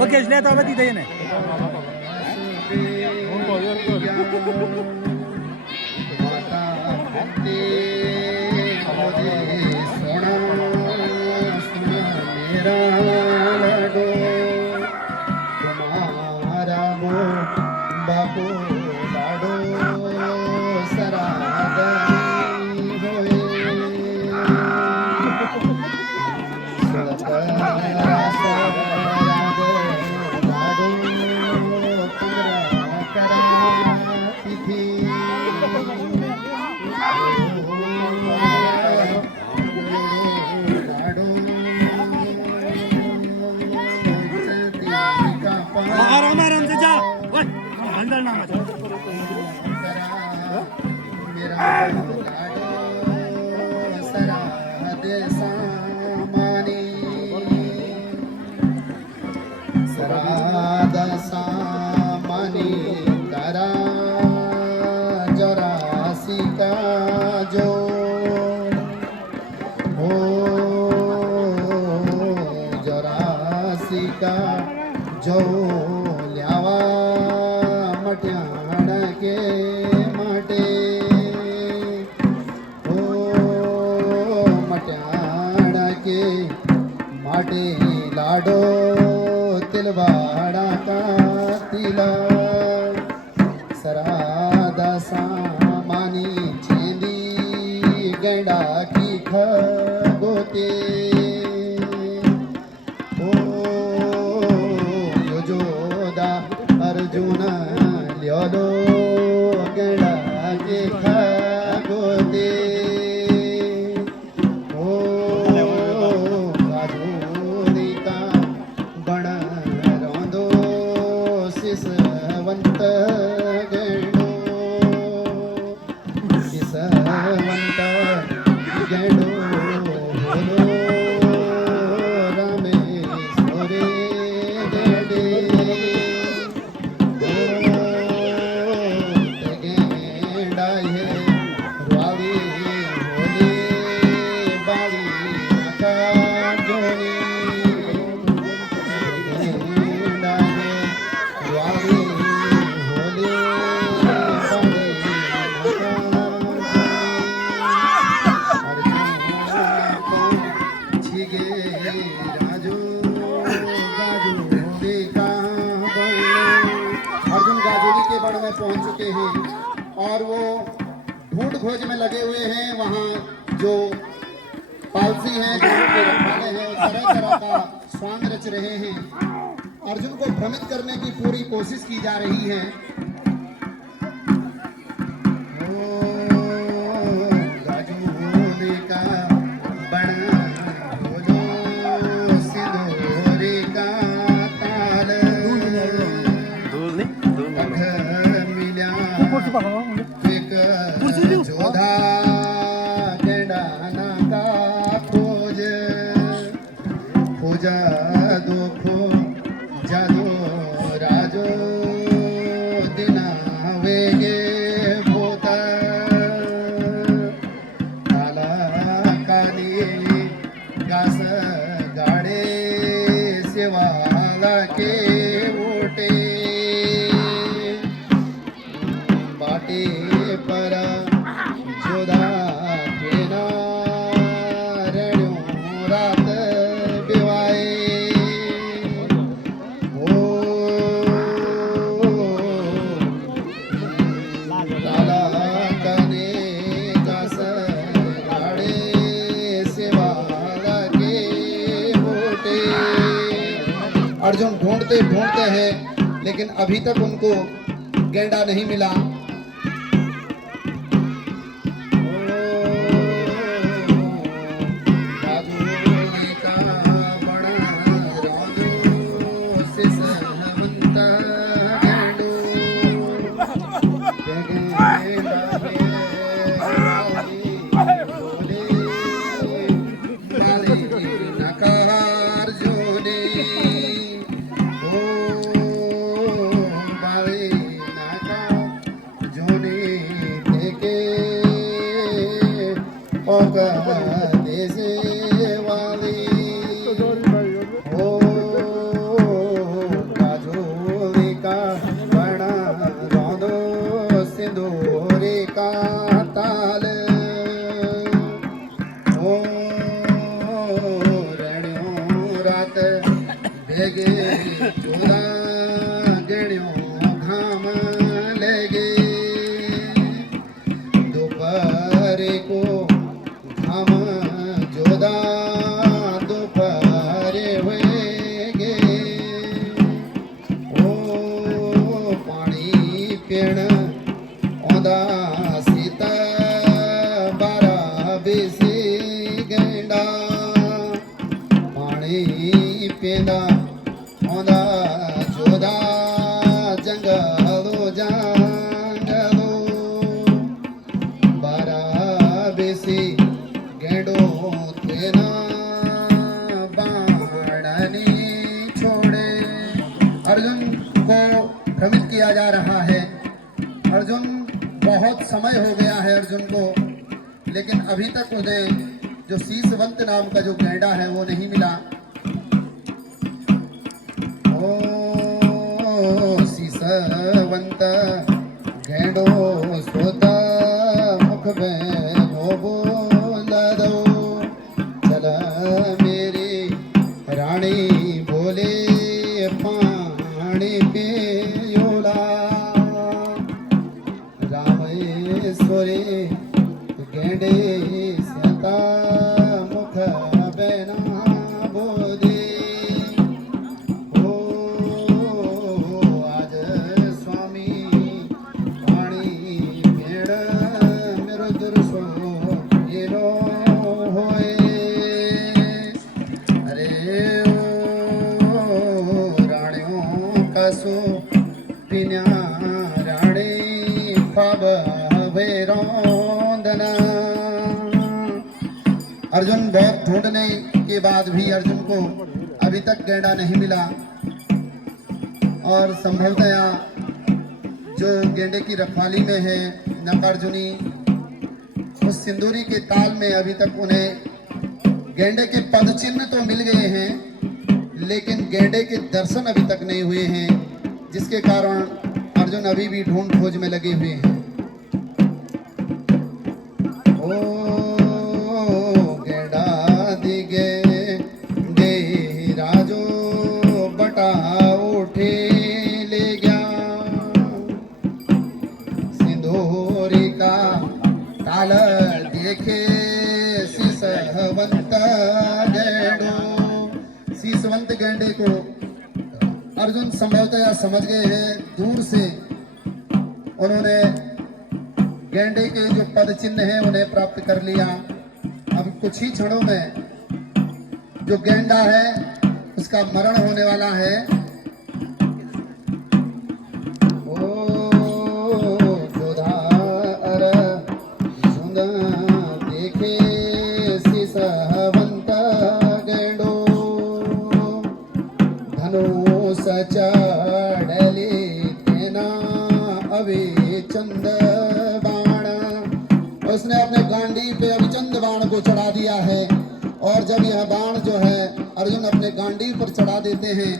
Okay इसलिए तो अभी दे ने आराम आराम से जा अंदर ना मत जो ल्यावा मट्याण के माटे ओ मट्याण के माटे लाडो तिलवाड़ा का तिला सरादा सामानी चेंदी गैंडा की खगोते अर्जुन ल्योलो गड़ा के खगोते ओ गाजोरी का बण रोंदो सिसवंत गेडो सिसवंत गेडो होलो रामेश्वरे गेडे पहुंच चुके हैं और वो ढूंढ खोज में लगे हुए हैं। वहाँ जो पालसी हैं जो रखवाले हैं तरह तरह का स्वांग रच रहे हैं। अर्जुन को भ्रमित करने की पूरी कोशिश की जा रही है। जोधा गेंडाना का खोज खोजा दुखो जादो राजो दिना वेगे पोता काला काली गास गाड़े सेवाला के ओटे बाटे पर जोधा केना रेणु रात बिवाए ओ लाला कने कस गाड़े सेवाला के बोटे। अर्जुन ढूंढते ढूंढते हैं लेकिन अभी तक उनको गेंडा नहीं मिला। पानी पीना औंदा जोदा जंगलो जंगलो बारा बेसी गेंडो तेना बाणनी छोड़े। अर्जुन को भ्रमित किया जा रहा है। अर्जुन बहुत समय हो गया है अर्जुन को, लेकिन अभी तक उन्हें जो शीशवंत नाम का जो गेंडा है वो नहीं मिला। ओ शीशवंत गेंडो सोता मुख में बोला दो चल मेरी रानी बोले पानी पियोला रामेश्वरी गेंडे सीता मुख बेना बोले ओ आज स्वामी पानी पेड़ मेरो दुर्सो येलो होए। अरे ओ राणियों का सो पिन्या राणी ख्वाब रोंदना। अर्जुन बहुत ढूंढने के बाद भी अर्जुन को अभी तक गेंडा नहीं मिला, और संभवतया जो गेंडे की रखवाली में है नकार्जुनी, उस सिंदूरी के ताल में अभी तक उन्हें गेंडे के पद चिन्ह तो मिल गए हैं, लेकिन गेंडे के दर्शन अभी तक नहीं हुए हैं, जिसके कारण अर्जुन अभी भी ढूंढ खोज में लगे हुए हैं। ओ गेंडा दिगे दे राजो बटा उठे ले गया सिंदूरी का ताल देखे शीशवंत गेंडो। शीशवंत गेंडे को अर्जुन संभवतः समझ गए हैं। दूर से उन्होंने गेंडे के जो पद चिन्ह हैं उन्हें प्राप्त कर लिया। अब कुछ ही क्षणों में जो गेंडा है उसका मरण होने वाला है। ओ जोधा अर्जुन देखे शीशवंत गेंडो धनुष चढ़ले तेना अवे चंद उसने अपने गांडी पे अभिचंद बाण को चढ़ा दिया है। और जब यह बाण जो है अर्जुन अपने गांडी पर चढ़ा देते हैं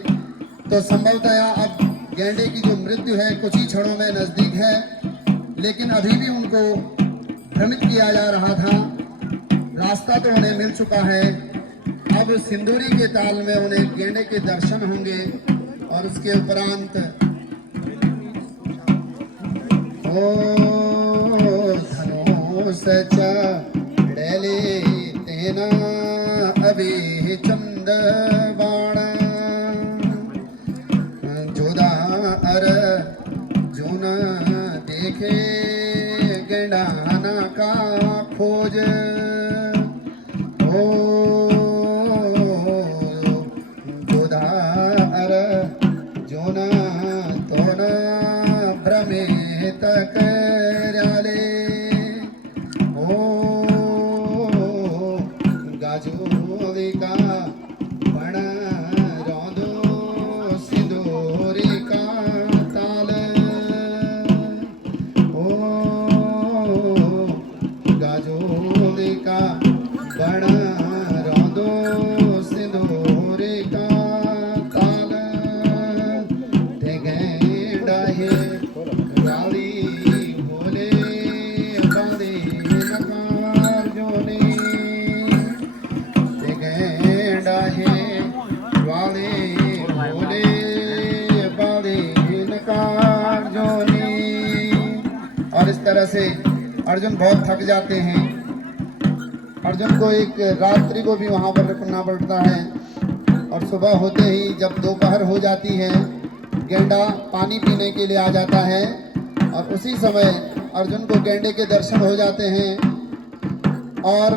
तो संभवतः अब गेंडे की जो मृत्यु है कुछ ही क्षणों में नजदीक है, लेकिन अभी भी उनको भ्रमित किया जा रहा था। रास्ता तो उन्हें मिल चुका है, अब सिंदूरी के ताल में उन्हें गेंडे के दर्शन होंगे और उसके उपरांत सचा डले तेना अभी चंद बाण जोदा अर्जुन देखे गेंडाना का खोज। ओ जोदा अर्जुन तोन भ्रमित कराले गाजोली का बण रोंदो सिंदूरी का ताल। ओ गाजोली का बण रोंदो सिंदूरी का ताल। ते गेंडा है गाली बोले बाली नकार जोने और इस तरह से अर्जुन बहुत थक जाते हैं। अर्जुन को एक रात्रि को भी वहां पर रुकना पड़ता है, और सुबह होते ही जब दोपहर हो जाती है गेंडा पानी पीने के लिए आ जाता है, और उसी समय अर्जुन को गेंडे के दर्शन हो जाते हैं और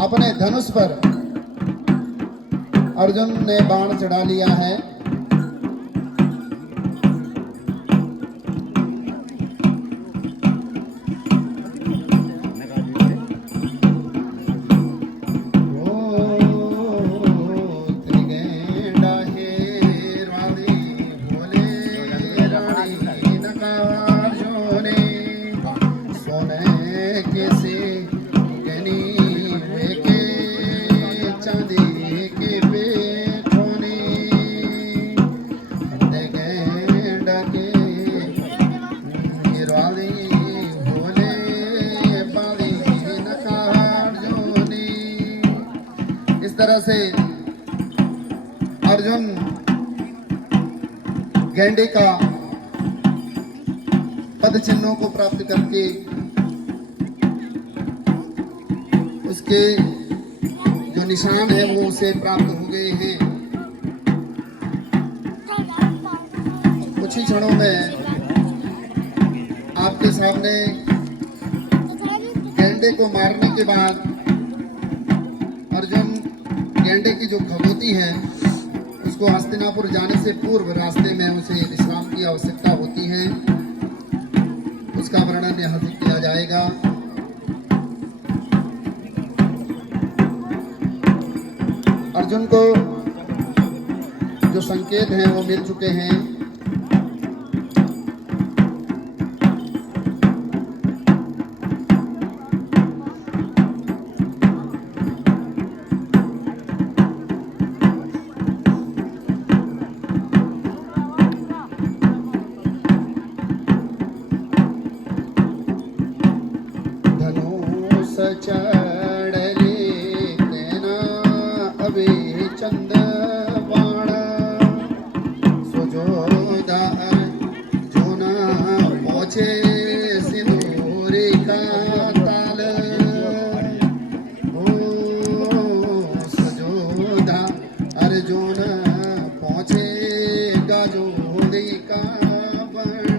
अपने धनुष पर अर्जुन ने बाण चढ़ा लिया है। इस तरह से अर्जुन गेंडे का पद चिन्हों को प्राप्त करके उसके जो निशान है वो उसे प्राप्त हो गए हैं। कुछ ही क्षणों में आपके सामने गेंडे को मारने के बाद अर्जुन गेंडे की जो खबूती है उसको हस्तिनापुर जाने से पूर्व रास्ते में उसे विश्राम की आवश्यकता होती है, उसका वर्णन यहाँ से किया जाएगा। अर्जुन को जो संकेत हैं वो मिल चुके हैं। चढ़ले नैना अबे चंद बाण सुजोदा जो न पहुँचे सिंदूरी का ताल। ओ सजोदा अर्जुन पहुँचे गाजोरी का बण।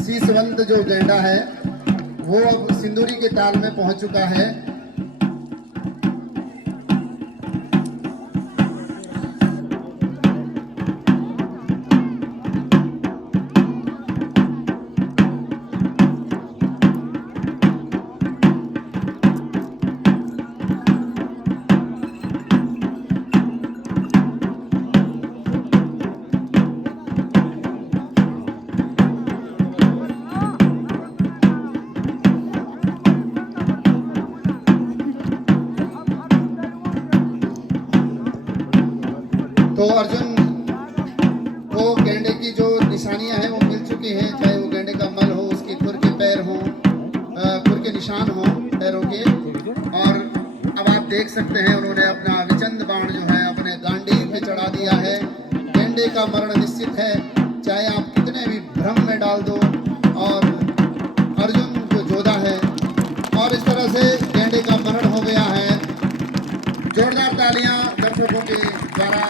सीसवंत जो गेंडा है वो अब सिंदूरी के ताल में पहुंच चुका है। तो अर्जुन को गेंडे की जो निशानियां हैं वो मिल चुकी हैं, चाहे वो गेंडे का मल हो, उसके खुर के पैर हो, खुर के निशान हो पैरों के। और अब आप देख सकते हैं उन्होंने अपना विचंद बाण जो है अपने गांडीव पे चढ़ा दिया है। गेंडे का मरण निश्चित है, चाहे आप कितने भी भ्रम में डाल दो। और अर्जुन जो जोधा है और इस तरह से गेंडे का मरण हो गया है। जोरदार तालियां दर्शकों के द्वारा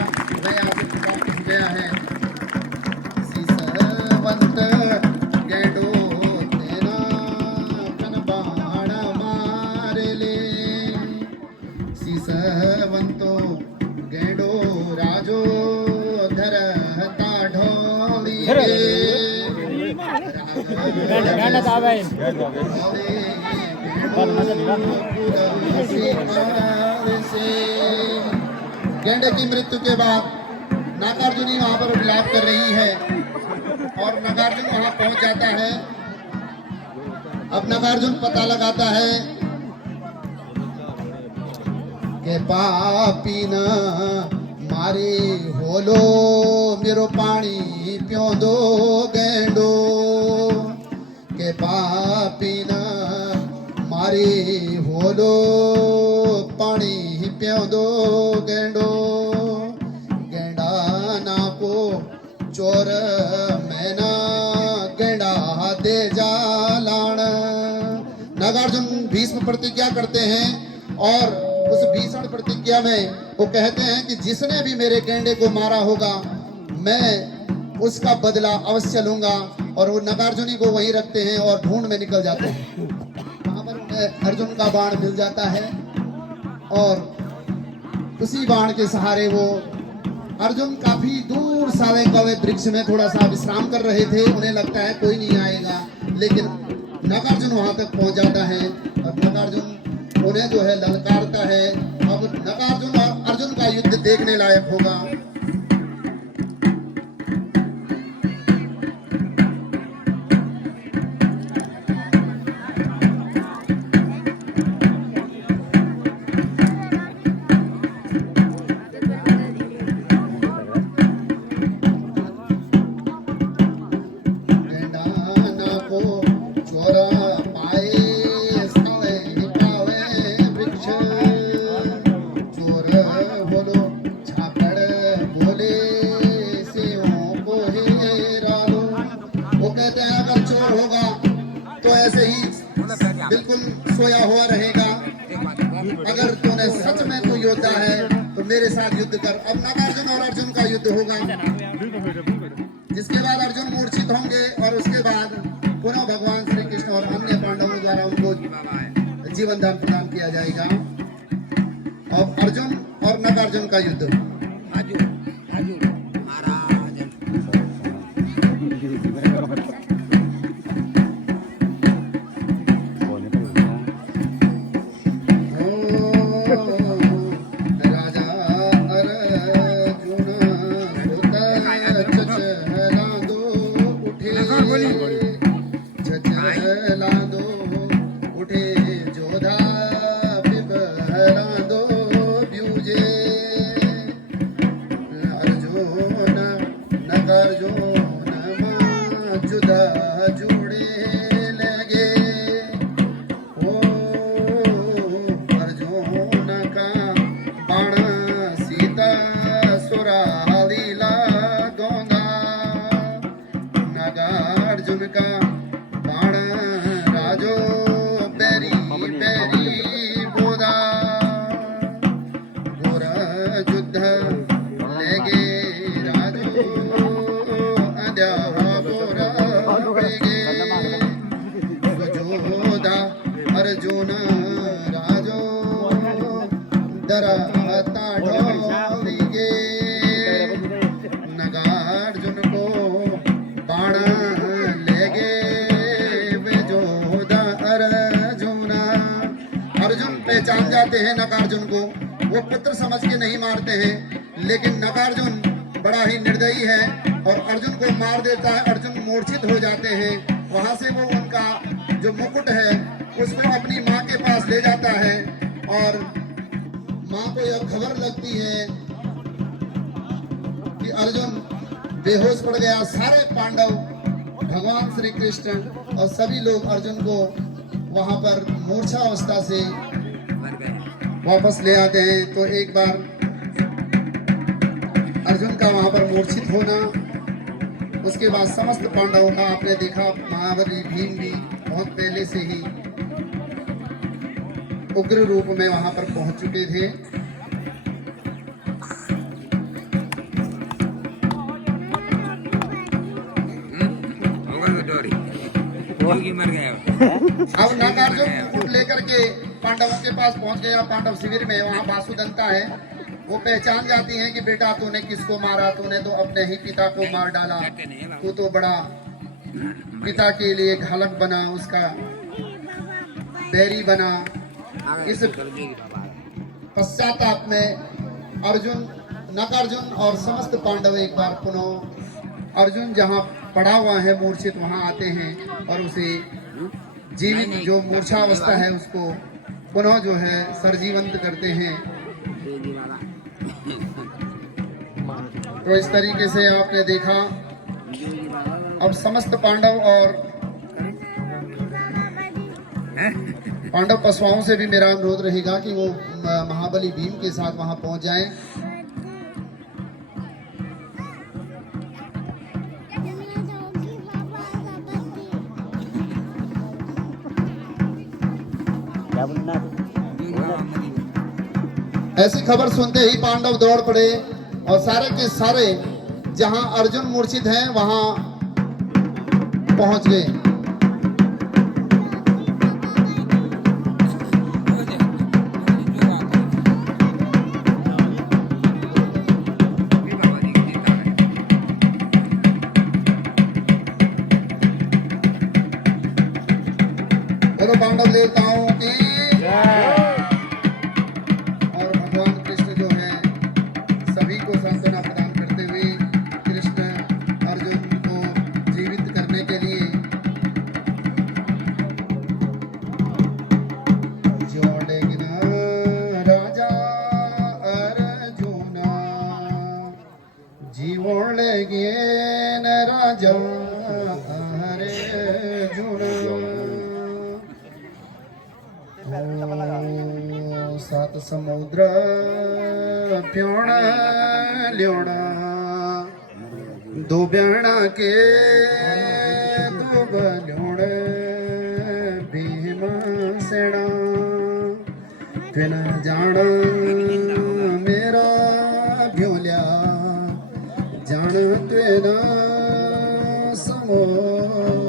गया है। सीसवंत गेंडो तेरा कन बाण मार ले। सीसवंतो गेंडो राजो धरता ढोली गेंडे की मृत्यु के बाद नागार्जुनी वहां पर विलाप कर रही है और नागार्जुन वहां पहुंच जाता है। अब नागार्जुन पता लगाता है कि पापी न मारे होलो मेरो पानी प्यो दो गेंडो। के पापी न मारे होलो पानी प्यो दो गेंडो। चोर मैना गेंडा तेजालाण। नागार्जुन भीष्म प्रतिज्ञा करते हैं और उस भीषण प्रतिज्ञा में वो कहते हैं कि जिसने भी मेरे गेंडे को मारा होगा मैं उसका बदला अवश्य लूंगा। और वो नागार्जुनी को वहीं रखते हैं और ढूंढ में निकल जाते हैं। वहां पर उन्हें अर्जुन का बाण मिल जाता है और उसी बाण के सहारे वो अर्जुन काफी दूर साले कवे वृक्ष में थोड़ा सा विश्राम कर रहे थे। उन्हें लगता है कोई नहीं आएगा, लेकिन नागार्जुन वहां तक पहुंच जाता है और नागार्जुन उन्हें जो है ललकारता है। अब नागार्जुन और अर्जुन का युद्ध देखने लायक होगा। बिल्कुल सोया हुआ रहेगा। अगर तूने सच में तू योद्धा है तो मेरे साथ युद्ध कर। अब नागार्जुन और अर्जुन का युद्ध होगा, जिसके बाद अर्जुन मूर्छित होंगे और उसके बाद पुनः भगवान श्री कृष्ण और अन्य पांडवों द्वारा उनको जीवन दान प्रदान किया जाएगा। अब अर्जुन और नागार्जुन का युद्ध। नागार्जुन को बाण लेगे वे जोधा अर्जुना। अर्जुन पहचान जाते हैं नागार्जुन को, वो पुत्र समझ के नहीं मारते हैं, लेकिन नागार्जुन बड़ा ही निर्दयी है और अर्जुन को मार देता है। अर्जुन मूर्छित हो जाते हैं। वहां से वो उनका जो मुकुट है उसको अपनी माँ के पास ले जाता है और माँ को यह खबर लगती है कि अर्जुन बेहोश पड़ गया। सारे पांडव, भगवान श्री कृष्ण और सभी लोग अर्जुन को वहां पर मूर्छा अवस्था से वापस ले आते हैं। तो एक बार अर्जुन का वहां पर मूर्छित होना, उसके बाद समस्त पांडवों का आपने देखा, महाबली भीम भी बहुत पहले से ही उग्र रूप में वहां पर पहुंच चुके थे। अब नागार्जुन लेकर के पांडवों के पास पहुंच गया। पांडव शिविर में वहां वासुदंता है, वो पहचान जाती है कि बेटा तूने किसको मारा, तूने तो अपने ही पिता को मार डाला, तू तो बड़ा पिता के लिए घालक बना, उसका बैरी बना। इस पश्चाताप में अर्जुन, नागार्जुन और समस्त पांडव एक बार पुनः अर्जुन जहां पड़ा हुआ है मूर्छित वहां आते हैं और उसे जीवित जो मूर्छा अवस्था है उसको पुनः जो है सरजीवंत करते हैं। तो इस तरीके से आपने देखा। अब समस्त पांडव और पांडव पशुओं से भी मेरा अनुरोध रहेगा कि वो महाबली भीम के साथ वहां पहुंच जाएं। ऐसी खबर सुनते ही पांडव दौड़ पड़े और सारे के सारे जहां अर्जुन मूर्छित हैं वहां पहुंच गए। बोलो पांडव देवताओं की और भगवान कृष्ण जो है सभी को सांत्वना प्रदान करते हुए कृष्ण अर्जुन को जीवित करने के लिए जोड़ेगिना राजा अर्जुना जीवोड़ेगे न राजा अर्जुना सात समुद्र प्योण ल्योणा दो ब्याणा के दो बल्योण भीम सेना फिन जान मेरा भ्योल्या जान तेना समुद्रे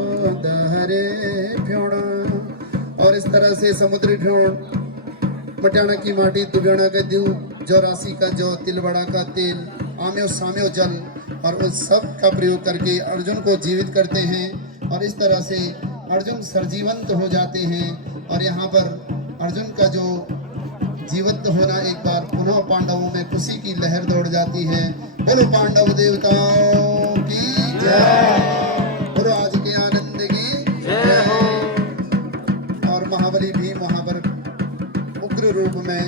फ्योणा। और इस तरह से समुद्री फ्योण पटियाना की माटी दुबियाना का दूध जो राशि का जो तिलबड़ा का तेल आम्यो साम्यो जल और उस सब का प्रयोग करके अर्जुन को जीवित करते हैं और इस तरह से अर्जुन सर्जीवंत हो जाते हैं। और यहाँ पर अर्जुन का जो जीवंत होना एक बार पुनः पांडवों में खुशी की लहर दौड़ जाती है। बोलो पांडव देवताओं की जय, बोलो आज के आनंद की जय। और महाबली भीम वहां पर उग्र रूप में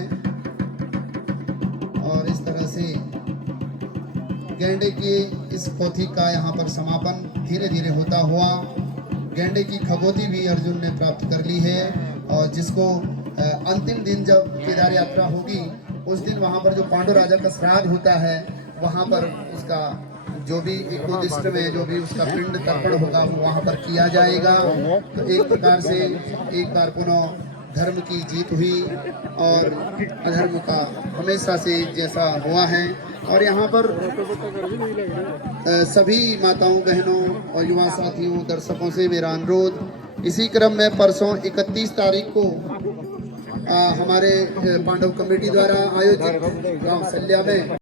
और इस तरह से गैंडे की इस पोथी का यहाँ पर समापन धीरे धीरे होता हुआ गैंडे की खगोती भी अर्जुन ने प्राप्त कर ली है। और जिसको अंतिम दिन जब केदार यात्रा होगी उस दिन वहाँ पर जो पांडु राजा का श्राद्ध होता है वहाँ पर उसका जो भी एकोदिष्ट में जो भी उसका पिंड तर्पण होगा वो वहाँ पर किया जाएगा। तो एक प्रकार से एक बार पुनः धर्म की जीत हुई और अधर्म का हमेशा से जैसा हुआ है। और यहाँ पर सभी माताओं बहनों और युवा साथियों दर्शकों से मेरा अनुरोध, इसी क्रम में परसों 31 तारीख को हमारे पांडव कमेटी द्वारा आयोजित गांव सल्या में